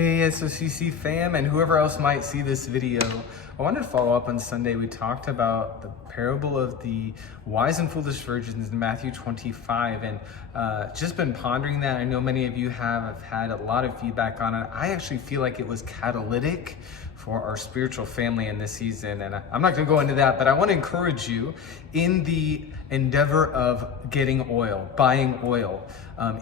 Hey SOCC fam and whoever else might see this video. I wanted to follow up on Sunday. We talked about the parable of the wise and foolish virgins in Matthew 25 and just been pondering that. I know many of you have had a lot of feedback on it. I actually feel like it was catalytic for our spiritual family in this season. And I'm not gonna go into that, but I wanna encourage you in the endeavor of getting oil, buying oil,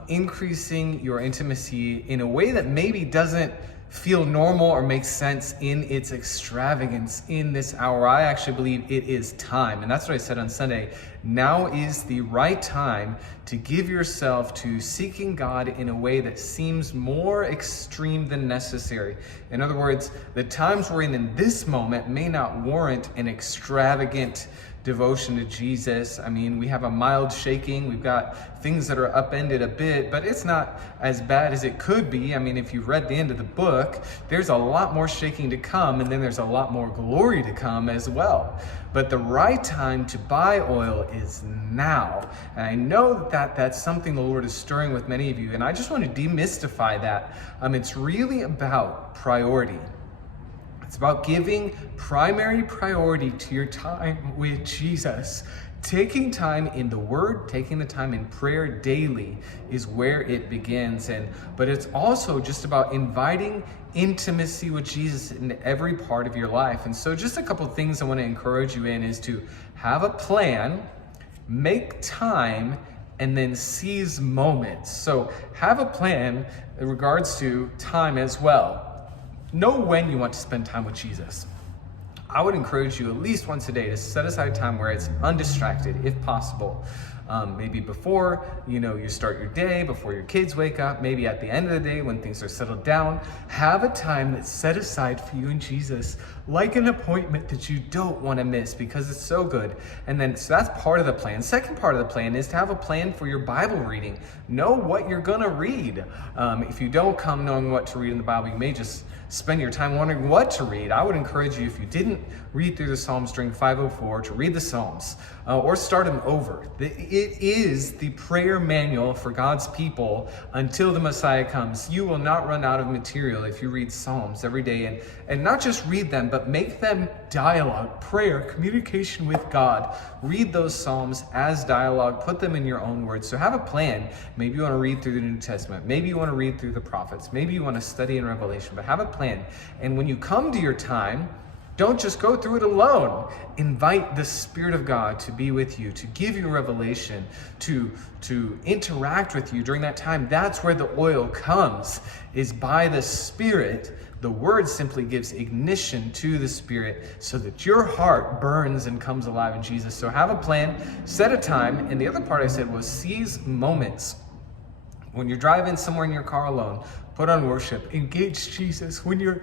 increasing your intimacy in a way that maybe doesn't feel normal or makes sense in its extravagance in this hour. I actually believe it is time. And that's what I said on Sunday. Now is the right time to give yourself to seeking God in a way that seems more extreme than necessary. In other words, the times we're in this moment may not warrant an extravagant devotion to Jesus. I mean, we have a mild shaking. We've got things that are upended a bit, but it's not as bad as it could be. I mean, if you've read the end of the book, there's a lot more shaking to come, and then there's a lot more glory to come as well. But the right time to buy oil is now. And I know that that's something the Lord is stirring with many of you, and I just want to demystify that. It's really about priority. It's about giving primary priority to your time with Jesus. Taking time in the Word, taking the time in prayer daily is where it begins. But it's also just about inviting intimacy with Jesus in every part of your life. And so just a couple of things I want to encourage you in is to have a plan, make time, and then seize moments. So have a plan in regards to time as well. Know when you want to spend time with Jesus. I would encourage you at least once a day to set aside time where it's undistracted, if possible. Maybe before you start your day, before your kids wake up, maybe at the end of the day when things are settled down. Have a time that's set aside for you and Jesus, like an appointment that you don't want to miss because it's so good. And then, so that's part of the plan. Second part of the plan is to have a plan for your Bible reading. Know what you're going to read. If you don't come knowing what to read in the Bible, you may just spend your time wondering what to read. I would encourage you, if you didn't read through the Psalms during 504, to read the Psalms or start them over. It is the prayer manual for God's people until the Messiah comes. You will not run out of material if you read Psalms every day, and not just read them, but make them dialogue, prayer, communication with God. Read those Psalms as dialogue, put them in your own words. So have a plan. Maybe you want to read through the New Testament. Maybe you want to read through the prophets. Maybe you want to study in Revelation, but have a plan. And when you come to your time, don't just go through it alone. Invite the Spirit of God to be with you, to give you revelation, to interact with you during that time. That's where the oil comes, is by the Spirit. The Word simply gives ignition to the Spirit so that your heart burns and comes alive in Jesus. So have a plan, set a time, and the other part I said was seize moments. When you're driving somewhere in your car alone, put on worship, engage Jesus. When you're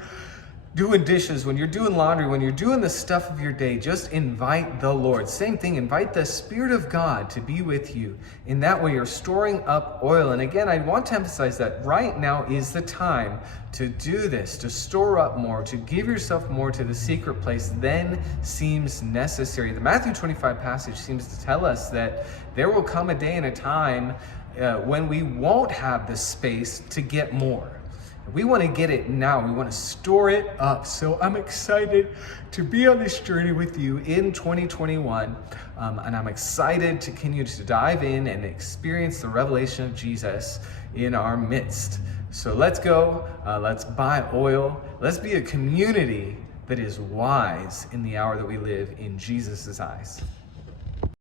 doing dishes, when you're doing laundry, when you're doing the stuff of your day, just invite the Lord. Same thing, invite the Spirit of God to be with you. In that way, you're storing up oil. And again, I want to emphasize that right now is the time to do this, to store up more, to give yourself more to the secret place than seems necessary. The Matthew 25 passage seems to tell us that there will come a day and a time when we won't have the space to get more. We want to get it now. We want to store it up. So I'm excited to be on this journey with you in 2021. And I'm excited to continue to dive in and experience the revelation of Jesus in our midst. So let's go. Let's buy oil. Let's be a community that is wise in the hour that we live in Jesus' eyes.